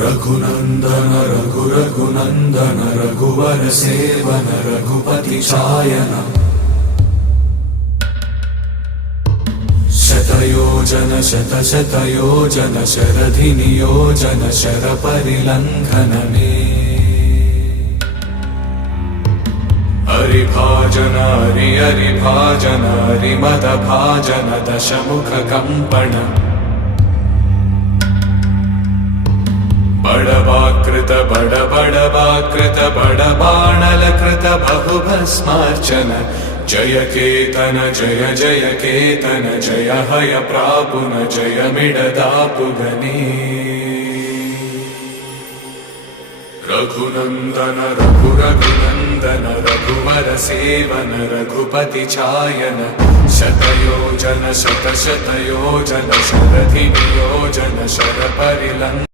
रघुनंदन रघुनंदन रघुवर seven Raghupati चायन शतयोजन शतशतयोजन शरधि नियोजन sir परिलंघन में हरिभाजन हरिभाजन हरिमद भाजन दशमुख कंपन बड़वाकृत बड़बाणलकृत बहुभस्मार्चन जय केतन जय जय केतन जय हय प्रापुन जय मिडदापुगनी रघुनंदन रघुनंदन रघुवर सेवन रघुपति चायन शतयोजन शतशतयोजन शरधि नियोजन शर परिलंघन